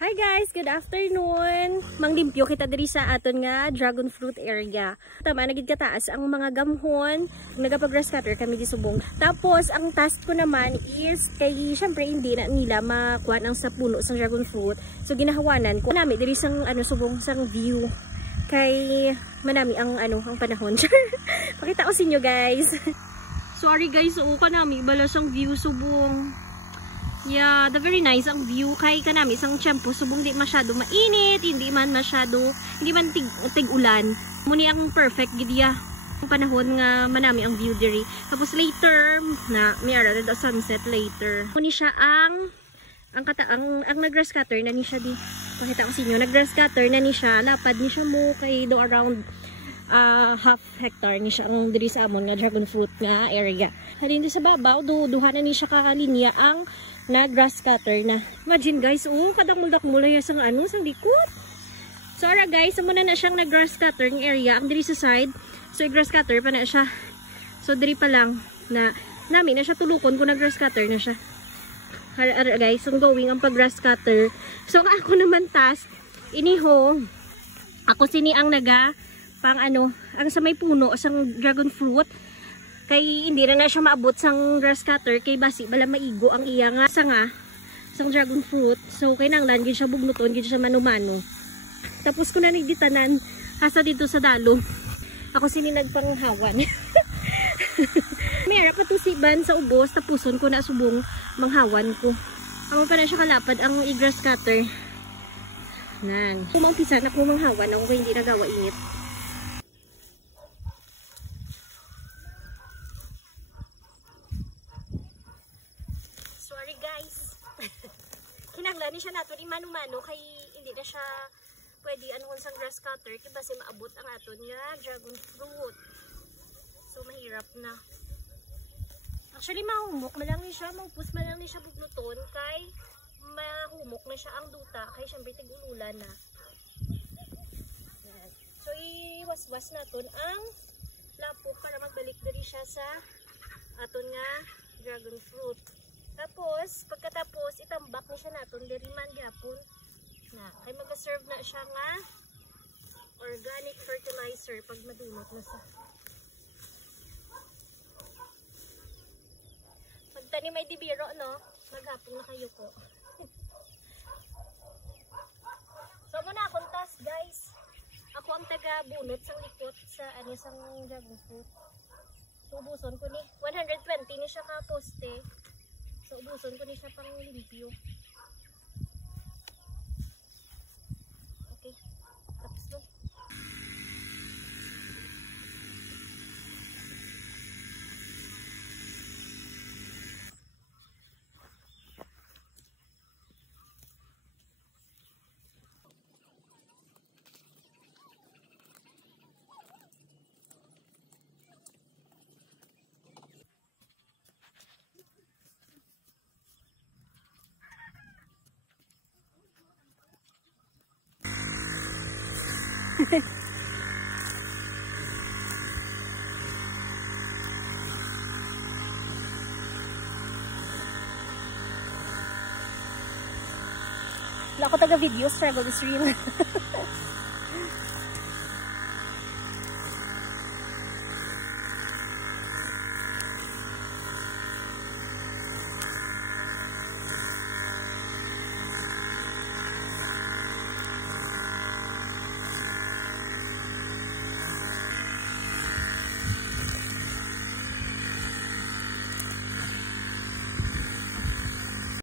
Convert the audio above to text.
Hi guys, good afternoon. Manglimpyo kita diri sa aton nga dragon fruit area. Tama nagid kataas ang mga gamhon, nagapag-grass cutter kami di subong. Tapos ang task ko naman is kay syempre hindi na nila makuha ang sa puno sa dragon fruit. So ginahawanan ko nami diri sang subong sang view. Kay manami ang panahon. Pakita ko sa inyo guys. Sorry guys, kanami bala sang view subong. Yeah, the very nice ang view kay kanami isang tiyempo subong di masyado mainit, hindi man tig-ulan. Muni ang perfect gidya ang panahon nga manami ang view diri. Tapos later na may ara na sunset later. Muni siya ang nag-grass cutter na ni siya di. Pakita ko sa inyo, nag-grass cutter na ni siya, lapad ni siya mo kay do around half hectare ni siya ang diri sa amon nga dragon fruit nga area. Halin sa babaw duha na ni siya ka linya ang na grass cutter na. Imagine guys, kadakmul-dakmul ya sang sang likod. So ara guys, muna na siyang na grass cutter ng area ang diri sa side. So grass cutter pa na siya. So diri pa lang na nami na siya tulukon kung na grass cutter na siya. Ara guys, ang going ang pag grass cutter. So ako naman task iniho. Ako sini ang naga pang ang sa may puno sang dragon fruit. Kay hindi na siya maabot sang grass cutter kay basi bala maigo ang iya nga sanga sang dragon fruit. So kay nanglan gid siya bugnuton gid siya manumano. Tapos ko na nigditanan hasta dito sa dalong. Ako sini nagpanghawan. Mayra patusiban sa ubos tapuson ko na subong manghawan ko. Ako pa na siya kalapad ang i-grass cutter. Nan. Kumampisa na ko manghawan ako kay hindi nagawa init. Guys, kinanglan siya nato ni mano-mano kay hindi na siya pwede sang grass cutter kay basi maabot ang aton nga dragon fruit. So mahirap na. Actually mahumok man lang ni siya, maupos man lang ni siya bugnuton kay mahumok na siya ang duta kay syempre tig-ululan na. So iwas-was naton ang lapok para magbalik diri siya sa aton nga dragon fruit. Tapos, pagkatapos, itambak na siya natin, diriman gyapon na. Kay mag-serve na siya nga organic fertilizer pag madunot na sa. Pag tanim may dibiro, no? Maghapon na kayo ko. So, muna akong task, guys. Ako ang taga-bunot sa likot sa sang dragon fruit. So, ubuson ko ni. 120 ni siya ka poste. So, ubuson ko ni siya pang limpyo. Okay. Tapos mo. Wala ko taga-video, struggle is real.